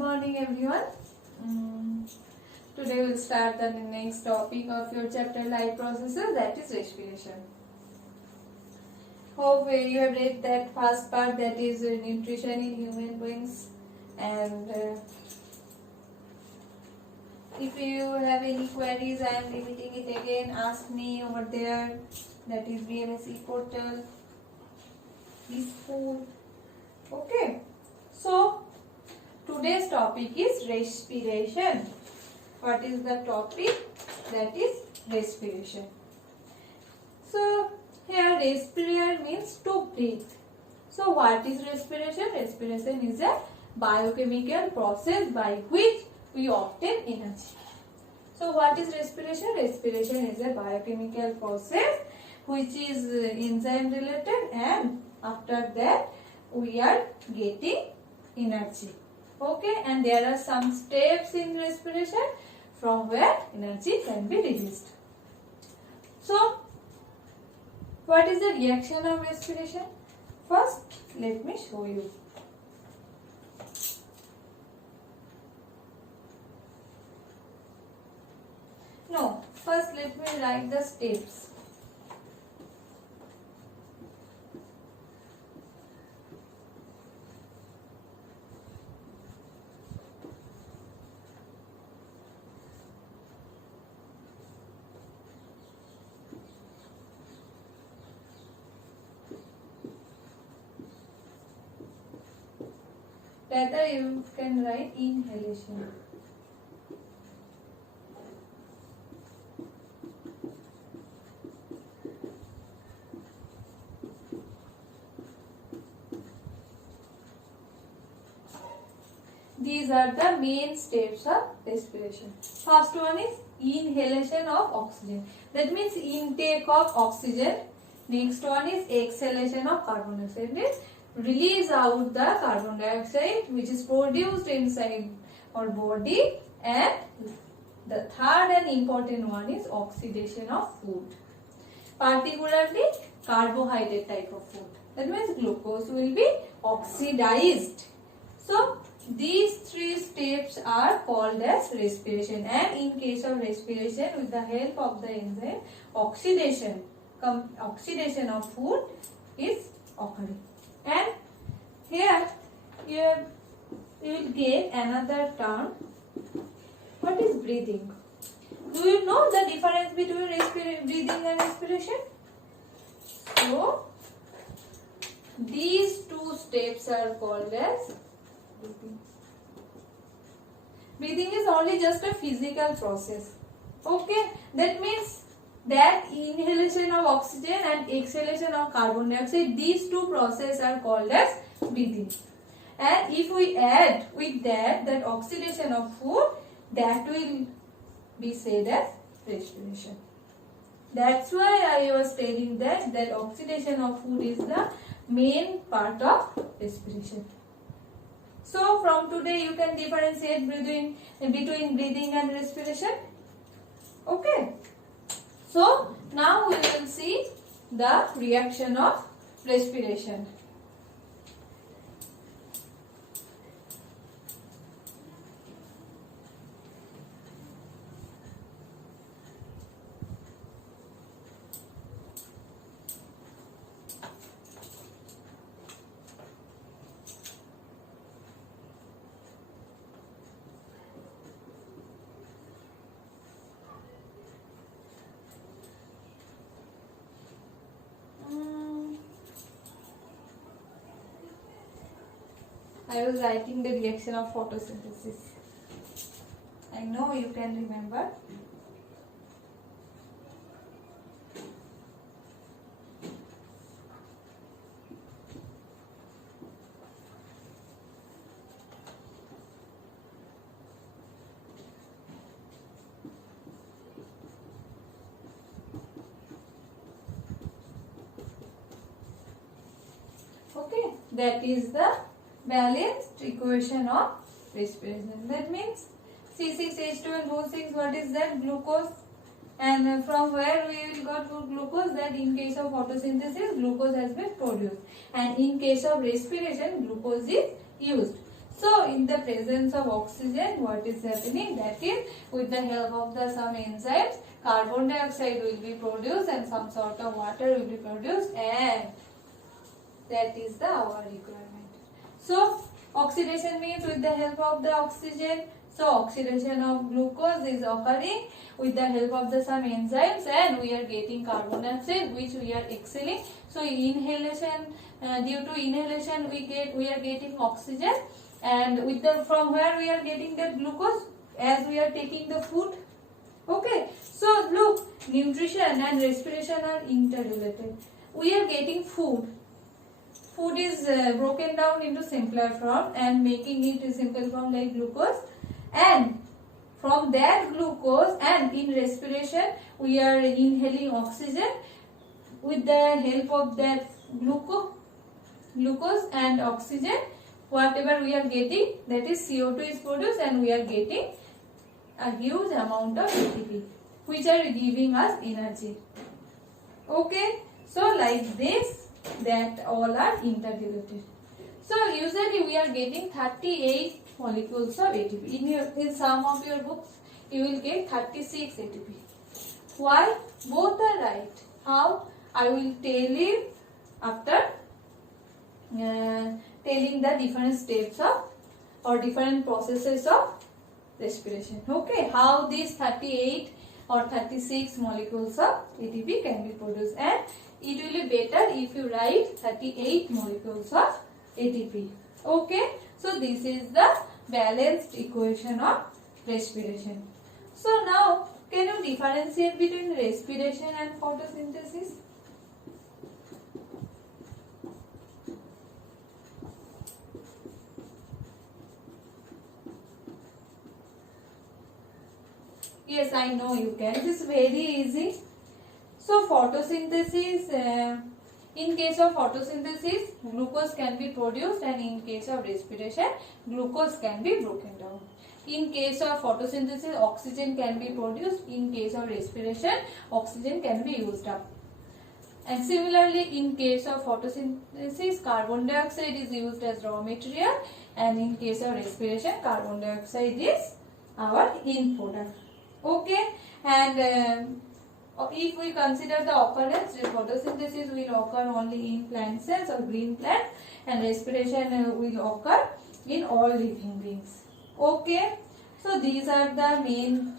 morning everyone. Today we'll start the next topic of your chapter life processes, that is respiration. Hope you have read that first part, that is nutrition in human beings, and if you have any queries, I am repeating it again, ask me over there, that is BMSE portal, school. Okay, so today's topic is respiration. What is the topic? That is respiration. So here respire means to breathe. So what is respiration? Respiration is a biochemical process by which we obtain energy. So what is respiration? Respiration is a biochemical process which is enzyme related, and after that we are getting energy. Okay, and there are some steps in respiration from where energy can be released. So what is the reaction of respiration? First, let me show you. No, first let me write the steps. Rather, you can write inhalation. These are the main steps of respiration. First one is inhalation of oxygen. That means intake of oxygen. Next one is exhalation of carbon dioxide. Means release out the carbon dioxide which is produced inside our body. And the third and important one is oxidation of food. Particularly carbohydrate type of food. That means glucose will be oxidized. So these three steps are called as respiration, and in case of respiration, with the help of the enzyme, oxidation of food is occurring. And here you will get another term. What is breathing? Do you know the difference between breathing and respiration? So these two steps are called as breathing. Breathing is only just a physical process. Okay, that means that inhalation of oxygen and exhalation of carbon dioxide, these two processes are called as breathing. And if we add with that oxidation of food, that will be said as respiration. That's why I was telling that oxidation of food is the main part of respiration. So from today you can differentiate between breathing and respiration. Okay. So now we will see the reaction of respiration. I was writing the reaction of photosynthesis. I know you can remember. Okay, that is the balanced equation of respiration. That means C6H12O6, what is that? Glucose. And from where we will got glucose? That in case of photosynthesis, glucose has been produced. And in case of respiration, glucose is used. So in the presence of oxygen, what is happening? That is, with the help of the some enzymes, carbon dioxide will be produced and some sort of water will be produced, and that is the our requirement. So oxidation means with the help of the oxygen. So oxidation of glucose is occurring with the help of the some enzymes, and we are getting carbon dioxide which we are exhaling. So inhalation, due to inhalation we are getting oxygen, and with the from where we are getting the glucose, as we are taking the food. Okay, so look, nutrition and respiration are interrelated. We are getting food. Food is broken down into simpler form and making it a simple form like glucose, and from that glucose, and in respiration we are inhaling oxygen. With the help of that glucose and oxygen, whatever we are getting, that is CO2 is produced, and we are getting a huge amount of ATP which are giving us energy. Okay, so like this, that all are interrelated. So usually we are getting 38 molecules of ATP. In some of your books you will get 36 ATP. Why? Both are right. How? I will tell you after telling the different steps of or different processes of respiration. Okay, how these 38 or 36 molecules of ATP can be produced, and it will be better if you write 38 molecules of ATP. Okay, so this is the balanced equation of respiration. So now, can you differentiate between respiration and photosynthesis? Yes, I know you can. It is very easy. So photosynthesis, in case of photosynthesis, glucose can be produced, and in case of respiration, glucose can be broken down. In case of photosynthesis, oxygen can be produced. In case of respiration, oxygen can be used up. And similarly, in case of photosynthesis, carbon dioxide is used as raw material, and in case of respiration, carbon dioxide is our end product. Okay, and if we consider the occurrence, photosynthesis will occur only in plant cells or green plants, and respiration will occur in all living beings. Okay, so these are the main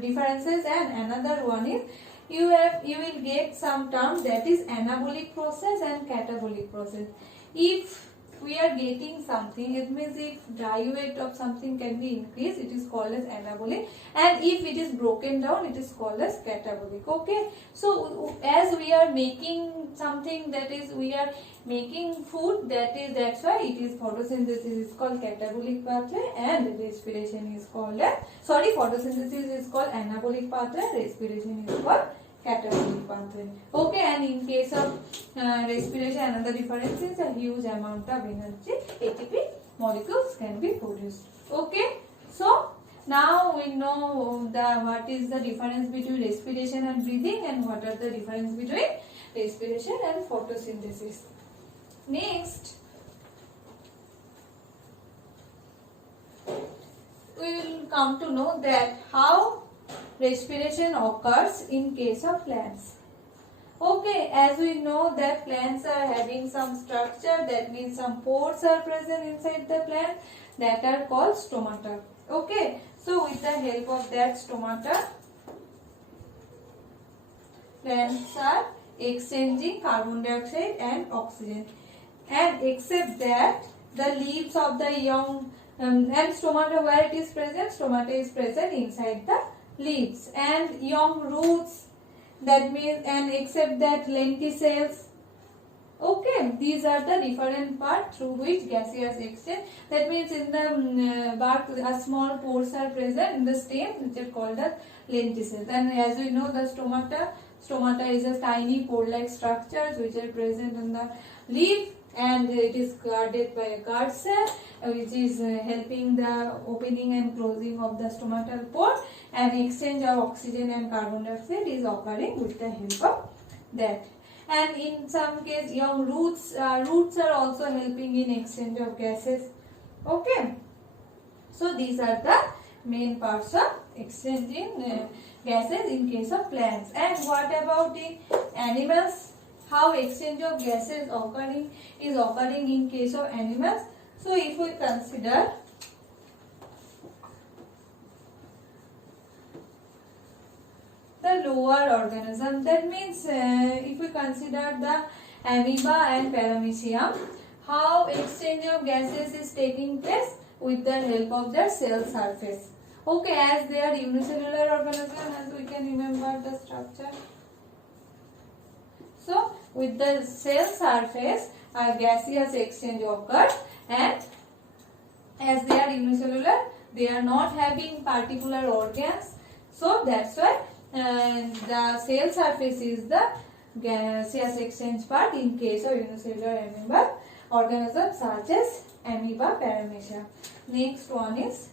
differences. And another one is you will get some term, that is anabolic process and catabolic process. If we are getting something, it means if dry weight of something can be increased, it is called as anabolic, and if it is broken down, it is called as catabolic. Okay, so as we are making something, that is we are making food, that's why it is photosynthesis is called catabolic pathway, and respiration is called photosynthesis is called anabolic pathway, respiration is called catabolic pathway. Okay, and in case of respiration, another difference is a huge amount of energy, ATP molecules can be produced. Okay, so now we know what is the difference between respiration and breathing, and what are the difference between respiration and photosynthesis. Next, we will come to know that how respiration occurs in case of plants. Okay, as we know that plants are having some structure, that means some pores are present inside the plant, that are called stomata. Okay, so with the help of that stomata, plants are exchanging carbon dioxide and oxygen, and except that the leaves of the young and stomata, where it is present, stomata is present inside the leaves, and young roots, that means, and except that lenticels. Okay, these are the different parts through which gaseous exchange, that means in the bark a small pores are present in the stem, which are called as lenticels. And as we know, the stomata is a tiny pore-like structures which are present in the leaf, and it is guarded by a guard cell which is helping the opening and closing of the stomatal pore, and exchange of oxygen and carbon dioxide is occurring with the help of that. and in some case young roots are also helping in exchange of gases. Okay, so these are the main parts of exchanging gases in case of plants. And what about in animals? How exchange of gases is occurring in case of animals? So if we consider the lower organism, that means if we consider the amoeba and paramecium, how exchange of gases is taking place with the help of their cell surface. Okay, as they are unicellular organism, as we can remember the structure. So with the cell surface, a gaseous exchange occurs, and as they are unicellular, they are not having particular organs. So that's why the cell surface is the gaseous exchange part in case of unicellular amoeba organisms such as amoeba paramecium. Next one is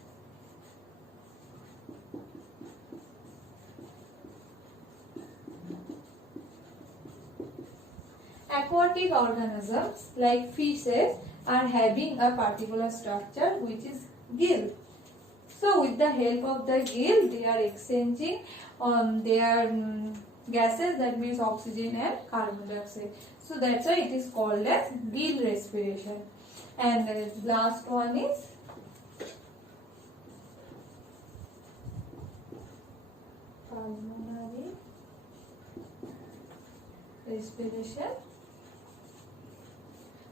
aquatic organisms like fishes are having a particular structure which is gill. So with the help of the gill, they are exchanging their gases, that means oxygen and carbon dioxide. So that's why it is called as gill respiration. And the last one is pulmonary respiration.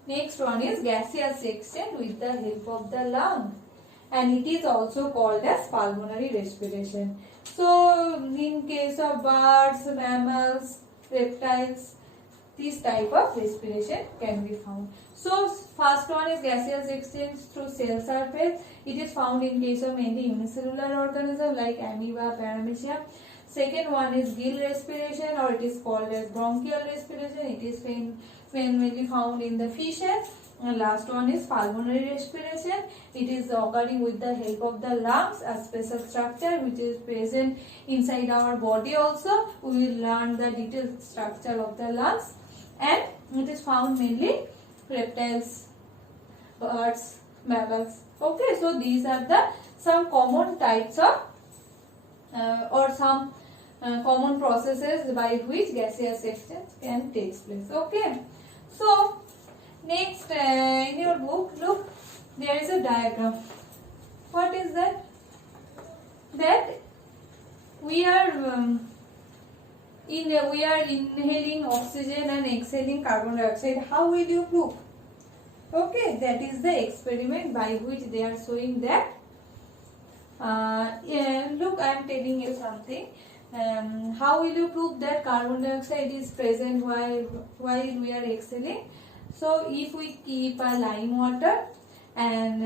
Next one is gaseous exchange with the help of the lung, and it is also called as pulmonary respiration. So in case of birds, mammals, reptiles, this type of respiration can be found. So first one is gaseous exchange through cell surface. It is found in case of mainly unicellular organism like amoeba, paramecium. Second one is gill respiration, or it is called as bronchial respiration. It is mainly found in the fishes. And last one is pulmonary respiration. It is occurring with the help of the lungs, a special structure which is present inside our body also. We will learn the detailed structure of the lungs, and it is found mainly reptiles, birds, mammals. Okay, so these are the some common types of or some common processes by which gaseous exchange can take place. Okay, so next in your book, look, there is a diagram. What is that? That we are inhaling oxygen and exhaling carbon dioxide. How will you prove? Okay, that is the experiment by which they are showing that. Look, I am telling you something. How will you prove that carbon dioxide is present while we are exhaling? So if we keep a lime water, and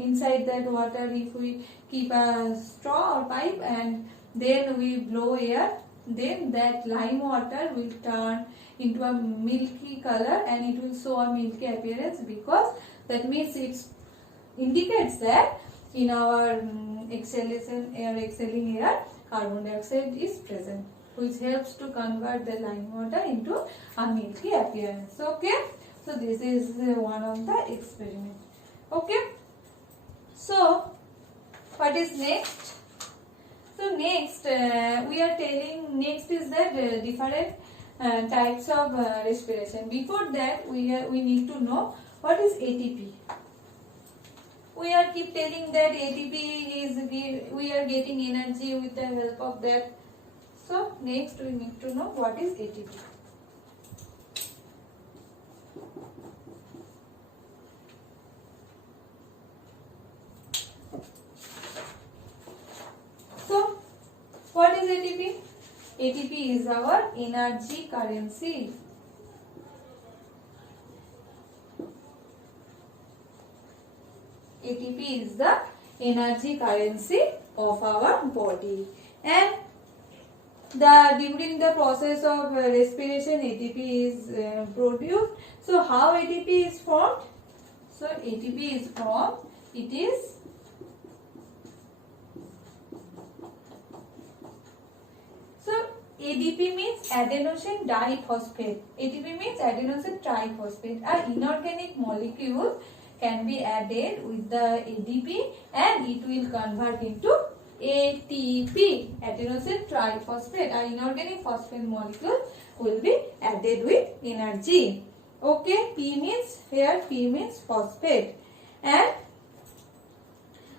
inside that water if we keep a straw or pipe and then we blow air, then that lime water will turn into a milky color and it will show a milky appearance, because that means it indicates that in our exhalation exhaling air, carbon dioxide is present, which helps to convert the lime water into a milky appearance. Okay, so this is one of the experiments. Okay, so what is next? So next we are telling, next is that different types of respiration. Before that we need to know what is ATP. We are keep telling that ATP is we are getting energy with the help of that. So next we need to know what is ATP. So what is ATP? ATP is our energy currency. ATP is the energy currency of our body, and during the process of respiration ATP is produced. So how ATP is formed? So ATP is formed, it is ADP means adenosine diphosphate. ATP means adenosine triphosphate. An inorganic molecule can be added with the ADP and it will convert into ATP, adenosine triphosphate. An inorganic phosphate molecule will be added with energy. Okay, P means phosphate. And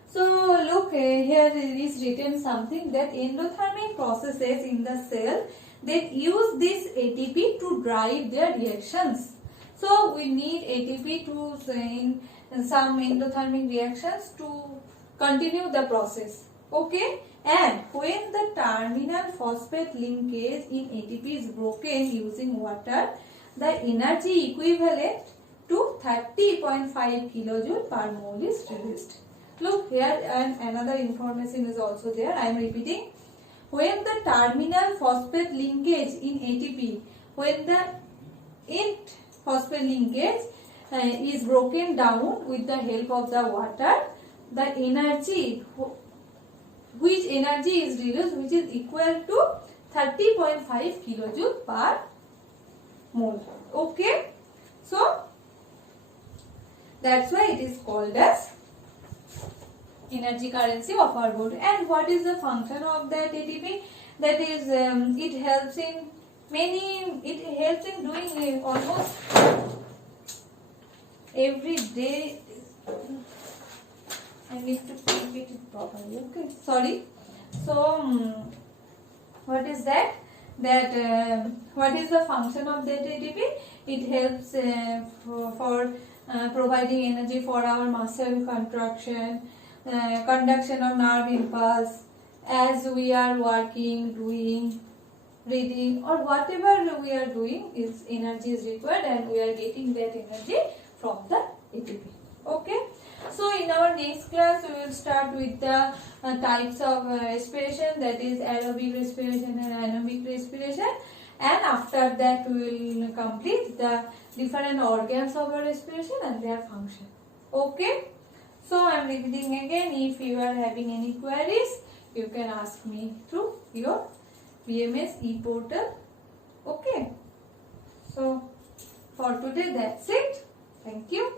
so look, here it is written something that endothermic processes in the cell that use this ATP to drive their reactions. So we need ATP to in some endothermic reactions to continue the process. Okay, and when the terminal phosphate linkage in ATP is broken using water, the energy equivalent to 30.5 kilojoule per mole is released. Look here, and another information is also there. I am repeating. When the terminal phosphate linkage in ATP, when the end phosphate linkage is broken down with the help of the water, the energy, which energy is released, which is equal to 30.5 kilojoule per mole. Okay, so that's why it is called as energy currency of our body. And what is the function of that ATP? That is, it helps in doing almost every day. I need to keep it properly. Okay, sorry. So what is that? What is the function of that ATP? It helps for providing energy for our muscle contraction, conduction of nerve impulse, as we are working, doing, reading, or whatever we are doing, is energy is required, and we are getting that energy from the ATP. Okay. So in our next class we will start with the types of respiration, that is aerobic respiration and anaerobic respiration, and after that we will complete the different organs of our respiration and their function. Okay. So I am repeating again. If you are having any queries, you can ask me through your BMS e-portal. Okay. So for today that's it. Thank you.